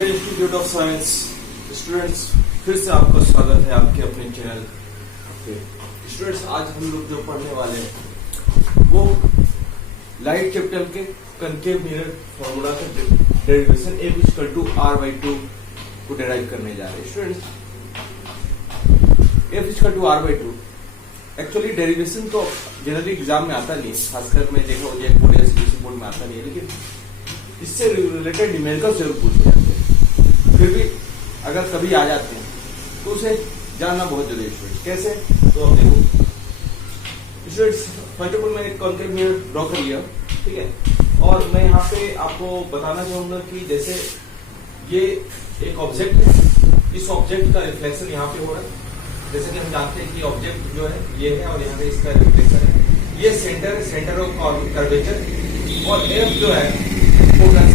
Institute of science students, फिर से आपका स्वागत है आपके अपने चैनल पे। स्टूडेंट्स, आज हम लोग जो पढ़ने वाले हैं वो लाइट कैपिटल के कनकेव मिरर फॉर्मूला का डेरिवेशन F=R/2 को डेराइव करने जा रहे हैं। स्टूडेंट्स, F=R/2 एक्चुअली डेरिवेशन तो जनरली एग्जाम में आता नहीं है, खासकर मैं देखा हो जैक बोर्ड या सीबीएसई बोर्ड में आता नहीं है, लेकिन इससे रिलेटेड न्यूमेरिकल जरूर पूछे जाते हैं। फिर भी अगर कभी आ जाते हैं तो उसे जानना बहुत जरूरी है। स्टूडेंट्स, कैसे? तो अब देखो स्टूडेंट्स, फर्स्ट ऑफ ऑल मैंने कॉन्केव मिरर ड्रॉ कर लिया, ठीक है। और मैं यहाँ पे आपको बताना चाहूंगा कि जैसे ये एक ऑब्जेक्ट है, इस ऑब्जेक्ट का रिफ्लेक्शन यहाँ पे हो रहा है। जैसे कि हम जानते हैं कि ऑब्जेक्ट जो है ये है और यहाँ पे इसका रिफ्लेक्शन है। ये सेंटर है, सेंटर ऑफ कर्वेचर, और एफ जो है फोकस,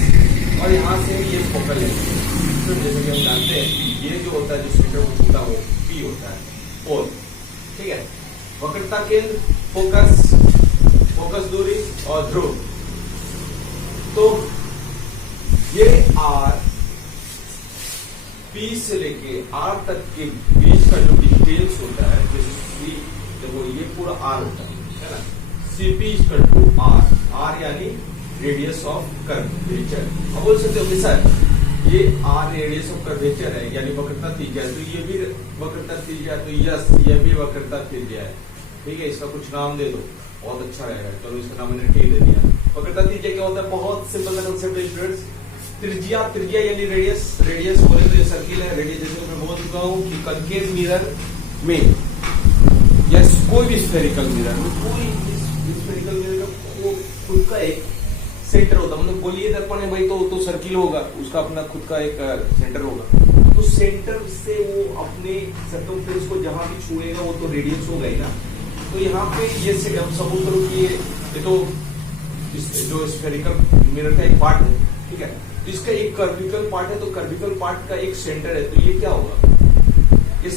और यहाँ से ये फोकल है। तो जैसे कि हम जानते हैं ये जो होता है, जो सेंटर होता है वो पी होता है, पोल, ठीक है। वक्रता केंद्र, फोकस, फोकस दूरी और ध्रुव। तो ये आर, पी से लेके आर तक के बीच का जो डिस्टेंस होता है, जैसे सी, देखो ये पूरा आर होता है ना। CP=R, आर यानी रेडियस ऑफ कर्वेचर। अब बोल सकते हो कि सर ये आर रेडियस ऑफ कर्वेचर है, यानी वक्रता त्रिज्या है, तो ये भी वक्रता त्रिज्या, तो यस ये भी वक्रता त्रिज्या है, ठीक है। इसका कुछ नाम दे दो, बहुत अच्छा रहेगा। चलो इसका नाम मैंने ठीक दे दिया। वक्रता त्रिज्या क्या होता है? बहुत सिंपल सा कंसेप्ट है स्टूडेंट्स। त्रिज्या, त्रिज्या यानी रेडियस, रेडियस बोले तो ये सर्किल है। रेडियस जैसे मैं बोल चुका हूँ कि कनकेव मिरर में या कोई भी स्फेरिकल मिरर में, कोई स्फेरिकल मिरर का खुद का एक सेंटर होता है। मतलब बोलिए दर्पण है भाई, तो सर्किल होगा, उसका अपना खुद का एक सेंटर होगा। तो सेंटर से वो अपने सर्कमफ्रेंस को जहां भी छुएगा वो तो रेडियस होगा ही ना। तो यहाँ पे ये सपोज करो कि ये तो जो स्फेरिकल मिरर का एक पार्ट है, ठीक है। इसका एक कर्विकल पार्ट है, तो कर्विकल पार्ट का एक सेंटर है, तो ये क्या होगा? इस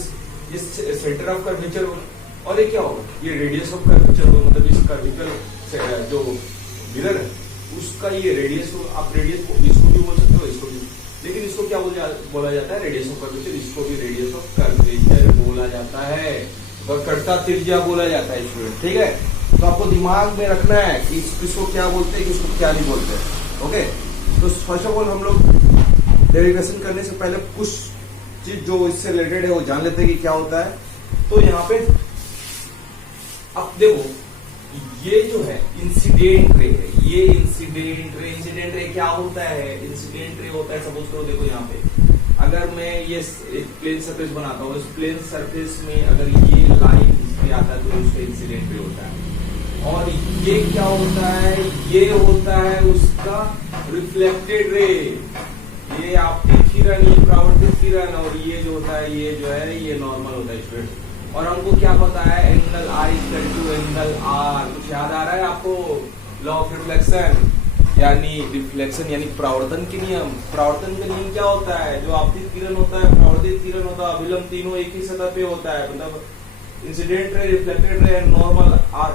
सेंटर ऑफ कर्वेचर होगा। और ये क्या होगा? ये रेडियस ऑफ कर्वेचर होगा। मतलब इस कर्विकल जो मिरर है उसका ये रेडियस हो। आप रेडियस को इसको भी बोल सकते हो, इसको भी, लेकिन इसको क्या बोला जाता है? Radius of curvature. इसको भी रेडियस ऑफ कर्वेचर बोला जाता है, वक्रता त्रिज्या बोला जाता है स्टूडेंट, ठीक है। तो आपको दिमाग में रखना है कि किसको क्या बोलते हैं, किसको क्या नहीं बोलते हैं, ओके। तो फर्स्ट ऑफ ऑल हम लोग डेरिवेशन करने से पहले कुछ चीज जो इससे रिलेटेड है वो जान लेते हैं कि क्या होता है। तो यहाँ पे अब देखो, ये जो है इंसिडेंट रे है, ये इंसिडेंट रे क्या होता है? इंसिडेंट रे होता है, सपोज करो देखो यहाँ पे अगर मैं ये प्लेन सरफेस बनाता हूँ, इस प्लेन सरफेस में अगर ये लाइन इस पे आता है तो उसका इंसिडेंट रे होता है। और ये क्या होता है? ये होता है उसका रिफ्लेक्टेड रे, ये आपतित किरण, ये परावर्तित किरण, और ये जो होता है ये जो है ये नॉर्मल होता है स्टूडेंट। और हमको क्या पता है? Angle I angle R। कुछ याद आ रहा है आपको? लॉ ऑफ रिफ्लेक्शन यानी रिफ्लेक्शन यानी परावर्तन के नियम। परावर्तन का नियम क्या होता है? जो आपतित किरण होता है, परावर्तित किरण होता है, अभिलंब, तीनों एक ही सतह पे होता है। मतलब incident ray, reflected ray and normal are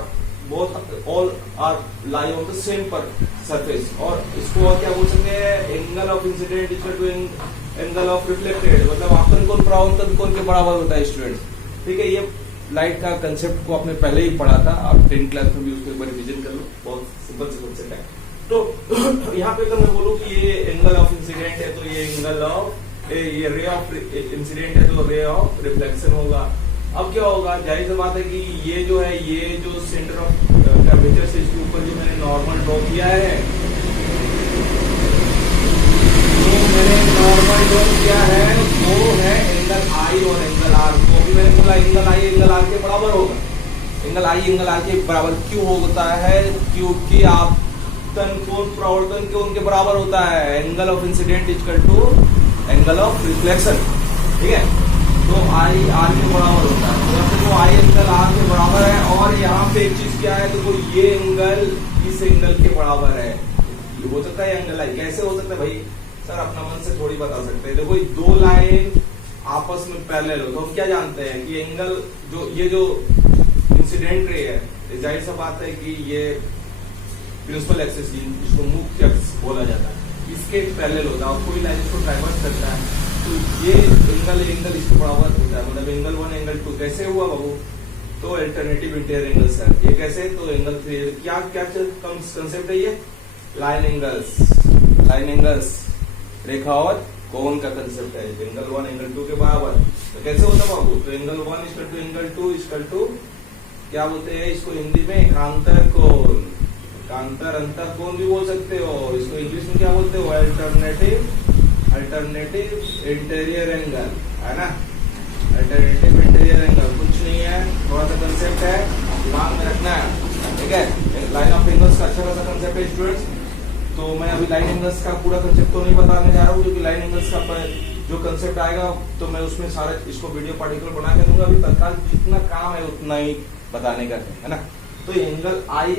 both all are lie on the same पर सरफेस। और इसको और क्या बोल सकते हैं? Angle of incident equal to angle of reflected. मतलब आपतन कोण परावर्तन कोण के बराबर होता है स्टूडेंट्स, ठीक है। ये लाइट का कंसेप्ट को आपने पहले ही पढ़ा था, आप 10th क्लास में भी उसको एक बार रिवीजन कर लो, बहुत सिंपल से कंसेप्ट है। तो यहाँ पे अगर मैं बोलूँ कि ये एंगल ऑफ इंसिडेंट है तो ये एंगल ऑफ, ये रे ऑफ इंसिडेंट है तो रे ऑफ रिफ्लेक्शन होगा। अब क्या होगा? जाहिर सी बात है कि ये जो है, ये जो सेंटर ऑफ कर्वेचर से इसके ऊपर जो मैंने नॉर्मल ड्रॉ किया है, नॉर्मल ड्रॉ किया है वो है एंगल I और एंगल R। तो अभी मैंने बोला एंगल I एंगल R के बराबर होगा। एंगल I एंगल R के बराबर क्यों होता है? क्योंकि आपतन कोण परावर्तन के उनके बराबर होता है। Angle of incident equal to angle of reflection, ठीक है। तो I R के बराबर होता है, तो I एंगल R के बराबर है। और यहाँ पे एक चीज क्या है? देखो ये एंगल इस एंगल के बराबर है। ये हो सकता है एंगल I, कैसे हो सकता है भाई? सर अपना मन से थोड़ी बता सकते हैं। देखो दो लाइन आपस में पैरेलल हो तो हम क्या जानते हैं कि एंगल जो ये जो इंसिडेंट रे है, जाहिर सा बात है कि ये प्रिंसिपल एक्सिस, इसको मुख्य अक्ष बोला जाता है। इसके पैरेलल होता है और कोई लाइन इसको ट्राइवर्स करता है तो ये एंगल इसके बराबर होता है, मतलब एंगल 1 एंगल 2 कैसे हुआ बाबू, तो अल्टरनेटिव इंटीरियर एंगल्स है ये कैसे, तो एंगल 3 क्या क्या कंसेप्ट है ये, लाइन एंगल्स रेखा और कोण का कंसेप्ट है, एंगल 1 एंगल 2 के बराबर। तो कैसे होता है बाबू, तो angle 1 equal to angle 2 equal to क्या बोलते हैं इसको हिंदी में एकांतर कोण, एकांतर अंतर कोण भी बोल सकते हो, इसको इंग्लिश में क्या बोलते हो, अल्टरनेटिव इंटीरियर एंगल है ना, अल्टरनेटिव इंटीरियर एंगल कुछ नहीं है, थोड़ा सा कंसेप्ट है दिमाग में रखना है, ठीक है। लाइन ऑफ एंगल्स का अच्छा खासा कंसेप्ट है स्टूडेंट्स, तो मैं अभी लाइन एंगल्स का पूरा कंसेप्ट तो नहीं बताने जा रहा हूँ क्योंकि लाइन एंगल्स का जो कंसेप्ट आएगा तो मैं उसमें सारा इसको वीडियो पार्टिकुलर बना के दूंगा, अभी तत्काल जितना काम है उतना ही बताने का है ना। तो एंगल आई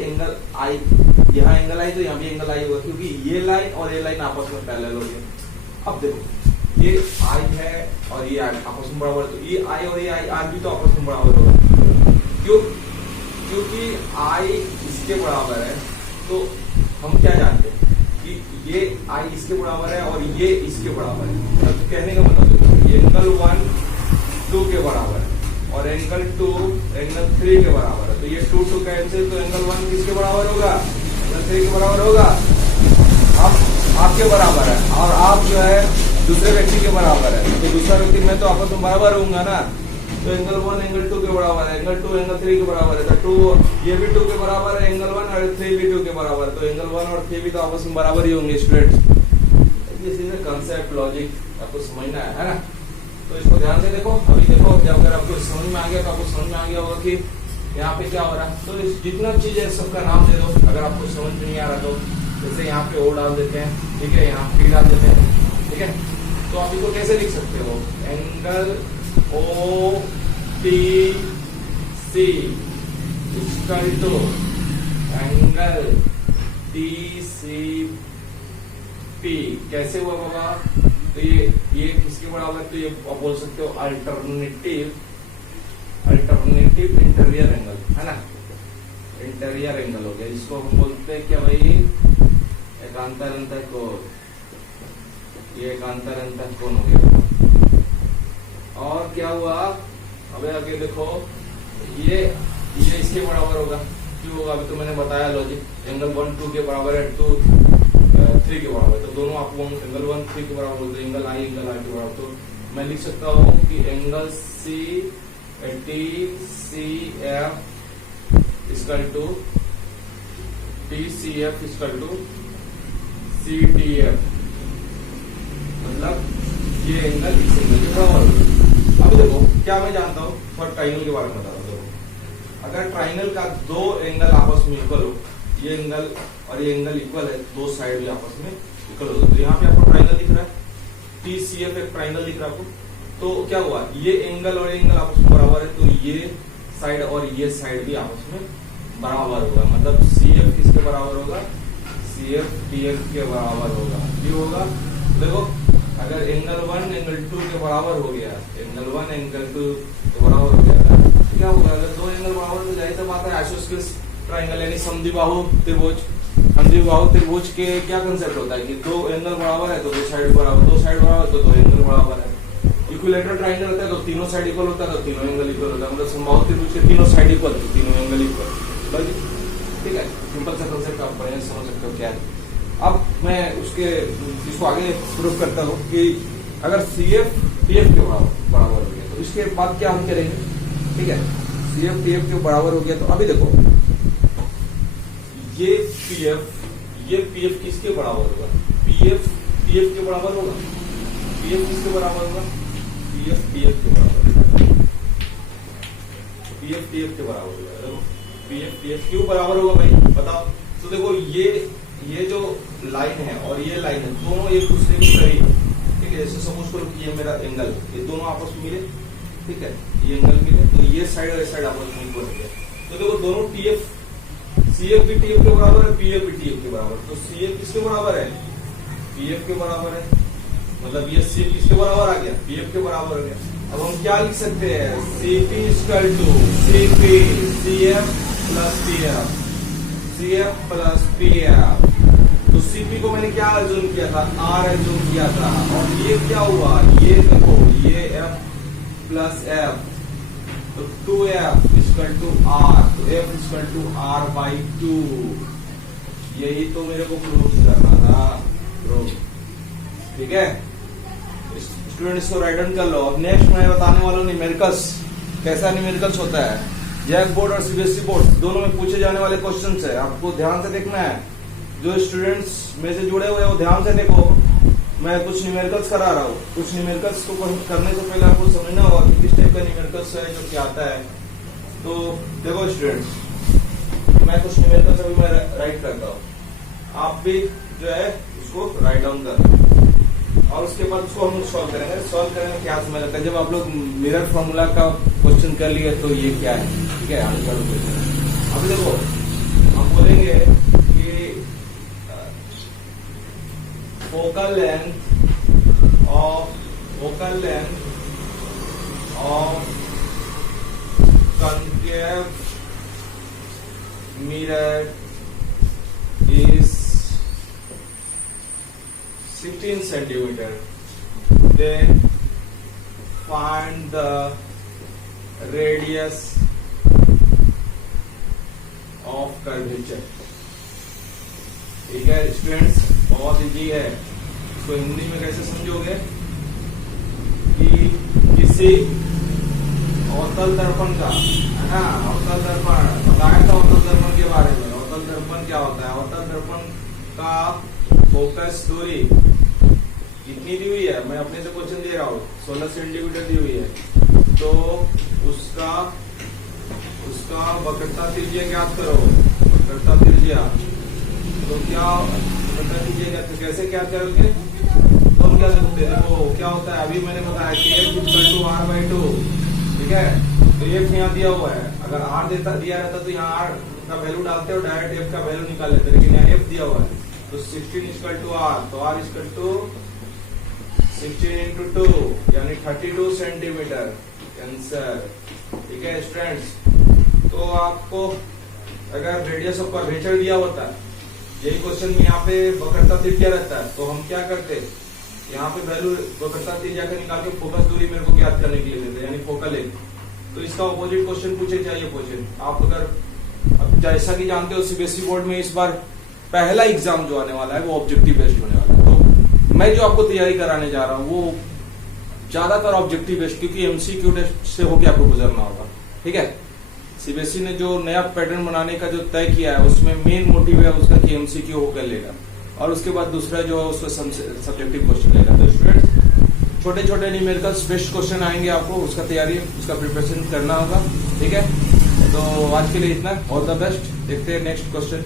यहाँ एंगल आई तो यहाँ भी एंगल आई होगा क्योंकि ये लाइन और ये लाइन आपस में पैरेलल हो गई। अब देखो ये आई है और ये आई आपस में बराबर, तो ये आई और ये आई आर भी तो आपस में बराबर होगा, क्योंकि आई इसके बराबर है, तो हम क्या जानते हैं कि ये आई इसके बराबर है और ये इसके बराबर है, तो कहने का मतलब एंगल 1 2 के बराबर है और एंगल 2 एंगल 3 के बराबर है, तो ये 2 कैंसिल, तो एंगल 1 किसके बराबर होगा, एंगल 3 के बराबर होगा, आपके बराबर है और आप जो है दूसरे व्यक्ति के बराबर है, तो दूसरा व्यक्ति मैं तो आपस में बराबर होऊंगा ना, तो एंगल 1 एंगल 2 के बराबर है, एंगल 2 एंगल 3 के बराबर है, तो 2 ये भी 2 के बराबर है, एंगल 1 और 3 भी 2 के बराबर है, तो एंगल 1 और 3 भी तो आपस में बराबर ही होंगे students. This is a concept logic, आपको समझना है ना, तो इसको ध्यान से देखो। अभी देखो जब अगर आपको समझ में आ गया तो आपको समझ में आ गया होगा कि यहाँ पे क्या हो रहा है, तो जितना चीज है सबका नाम दे दो, अगर आपको समझ में नहीं आ रहा तो जैसे यहाँ पे ओ डाल देते हैं, ठीक है, यहाँ पी डाल देते हैं, ठीक है, तो आप इसको कैसे लिख सकते हो, angle O T C equal to angle T C P, कैसे हुआ बाबा, तो ये किसके बराबर, तो ये आप बोल सकते हो अल्टरनेटिव इंटीरियर एंगल है ना, इंटीरियर एंगल हो गया, इसको हम बोलते हैं क्या भाई, एकांतर अंतर कोण, ये एकांतर अंतर कोण हो गया। और क्या हुआ, अबे आगे देखो ये इसके बराबर होगा, क्यों होगा, अभी तो मैंने बताया लॉजिक, एंगल 1 2 के बराबर है, 2 3 के बराबर, तो दोनों आपको एंगल 1 3 के बराबर बोलते हैं, एंगल आई के बराबर, तो मैं लिख सकता हूँ कि angle C T C F equal to T C F equal to C T F, मतलब ये एंगल इस एंगल के बराबर होगा। अभी देखो क्या मैं जानता हूँ, फॉर ट्राइंगल के बारे में बता रहा हूँ, अगर ट्राइंगल का दो एंगल आपस में इक्वल हो, ये एंगल और ये एंगल इक्वल है, दो साइड भी आपस में इक्वल हो, तो यहाँ पे आपको ट्राइंगल दिख रहा है, टी सी एफ एक ट्राइंगल दिख रहा है आपको, तो क्या हुआ, ये एंगल और एंगल आपस में बराबर है, तो ये साइड और ये साइड भी आपस में बराबर होगा, मतलब सी एफ किसके बराबर होगा, सी एफ टी एफ के बराबर होगा, क्यों होगा, देखो अगर एंगल 1 एंगल 2 के बराबर हो गया, एंगल 1 एंगल 2 के बराबर हो गया तो क्या होगा, अगर दो एंगल बराबर हो जाए तो बात है आइसोस्केलेस ट्राइंगल यानी समद्विबाहु त्रिभुज के क्या कंसेप्ट होता है कि दो एंगल बराबर है तो दो साइड बराबर, दो साइड बराबर तो दो एंगल बराबर है। इक्विलेटरल ट्राइंगल होता है तो तीनों साइड इक्वल होता है तो तीनों एंगल इक्वल होता है, मतलब समबाहु त्रिभुज के तीनों साइड इक्वल तो तीनों एंगल इक्वल, ठीक है, सिंपल सा कंसेप्ट आप बढ़िया समझ सकते हो क्या है। अब मैं इसको आगे प्रूफ करता हूँ कि अगर सी एफ टी एफ के बराबर हो गया तो इसके बाद क्या हम करेंगे, ठीक है, सी एफ टी एफ के बराबर हो गया तो अभी देखो ये पी एफ किसके बराबर होगा, पी एफ टी एफ के बराबर होगा, पी एफ किसके बराबर होगा, पी एफ टी एफ के बराबर होगा, पी एफ टी एफ के बराबर होगा, पी एफ टी एफ क्यों बराबर होगा भाई बताओ, तो देखो ये जो लाइन है और ये लाइन है दोनों एक दूसरे के करीब, ठीक है, जैसे सपोज करो कि ये मेरा एंगल, ये दोनों आपस में मिले, ठीक है, ये एंगल मिले तो ये साइड और ये साइड आपस में इक्वल हो गया, तो देखो दोनों टी एफ सी एफ भी टी एफ के बराबर है, पी एफ भी टी एफ के बराबर, तो सी एफ किसके बराबर है, पी एफ के बराबर है, मतलब ये सी एफ किसके बराबर आ गया, पी एफ के बराबर हो गया। अब हम क्या लिख सकते हैं, C P equal to C P C F plus P F, C F plus P F, तो सीपी को मैंने क्या एज्यूम किया था, आर एज्यूम किया था, और ये क्या हुआ, ये देखो ये एफ प्लस एफ, तो 2f इक्वल टू आर, तो f equal to r by 2। यही तो मेरे को प्रूव करना था प्रूव, ठीक है स्टूडेंट, इसको राइट डाउन कर लो। अब नेक्स्ट मैं बताने वाला हूँ न्यूमेरिकल्स, कैसा न्यूमेरिकल्स होता है। जैक बोर्ड और सीबीएसई बोर्ड दोनों में पूछे जाने वाले क्वेश्चंस है, आपको ध्यान से देखना है। जो स्टूडेंट्स में से जुड़े हुए हैं वो ध्यान से देखो, मैं कुछ न्यूमेरिकल्स करा रहा हूँ। कुछ न्यूमेरिकल्स को करने से पहले आपको समझना होगा कि किस टाइप का न्यूमेरिकल्स है जो क्या आता है। तो देखो स्टूडेंट्स, मैं कुछ न्यूमेरिकल्स अभी मैं राइट करता हूँ, आप भी जो है उसको राइट डाउन कर, और उसके बाद उसको हम सॉल्व करेंगे। सॉल्व करने में क्या समय लगता है, जब आप लोग मिरर फॉर्मूला का क्वेश्चन कर लिए तो ये क्या है, ठीक है आंसर क्वेश्चन। अब देखो हम बोलेंगे कि focal length of concave mirror is 16 centimeter. Then find the radius of curvature. ठीक है स्टूडेंट्स, बहुत इजी है। इसको हिंदी में कैसे समझोगे कि किसी अवतल दर्पण का, है ना, अवतल दर्पण बताया था अवतल दर्पण के बारे में। अवतल दर्पण क्या होता है, अवतल दर्पण का फोकस दूरी कितनी दी हुई है, मैं अपने से क्वेश्चन दे रहा हूँ, 16 सेंटीमीटर दी हुई है। तो उसका वक्रता त्रिज्या ज्ञात करो, वक्रता त्रिज्या। तो क्या वक्रता त्रिज्या ज्ञात कैसे क्या करोगे, तो हम क्या करते हैं, देखो क्या होता है, अभी मैंने बताया कि f equal to r by 2, ठीक है। तो f यहाँ दिया हुआ है, अगर r दिया रहता तो यहाँ r का वैल्यू डालते हो, डायरेक्ट f का वैल्यू निकाल लेते, लेकिन यहाँ f दिया हुआ है। तो 16 इक्वल टू r, तो r इक्वल टू 16 इंटू 2 यानी 32 सेंटीमीटर आंसर, ठीक है स्टूडेंट्स। तो आपको अगर रेडियस ऑफ कर्वेचर दिया होता है, यही क्वेश्चन में यहाँ पे वक्रता त्रिज्या रहता है, तो हम क्या करते, यहाँ पे वैल्यू वक्रता त्रिज्या का निकाल के फोकस दूरी मेरे को ज्ञात करने के लिए देते, यानी फोकल लेंथ। तो इसका ऑपोजिट क्वेश्चन पूछे चाहिए क्वेश्चन। आप अगर अब जैसा कि जानते हो सीबीएसई बोर्ड में इस बार पहला एग्जाम जो आने वाला है वो ऑब्जेक्टिव बेस्ड होने वाला है। तो मैं जो आपको तैयारी कराने जा रहा हूँ वो ज्यादातर ऑब्जेक्टिव बेस्ड, क्योंकि एमसीक्यू टेस्ट से होकर आपको गुजरना होगा, ठीक है। सीबीएसई ने जो नया पैटर्न बनाने का जो तय किया है उसमें मेन मोटिव है उसका कि एमसीक्यू होकर लेगा, और उसके बाद दूसरा जो है उसका सब्जेक्टिव क्वेश्चन लेगा। तो स्टूडेंट्स छोटे छोटे न्यूमेरिकल्स बेस्ट क्वेश्चन आएंगे, आपको उसका तैयारी उसका प्रिपरेशन करना होगा, ठीक है। तो आज के लिए इतना, ऑल द बेस्ट। देखते हैं नेक्स्ट क्वेश्चन।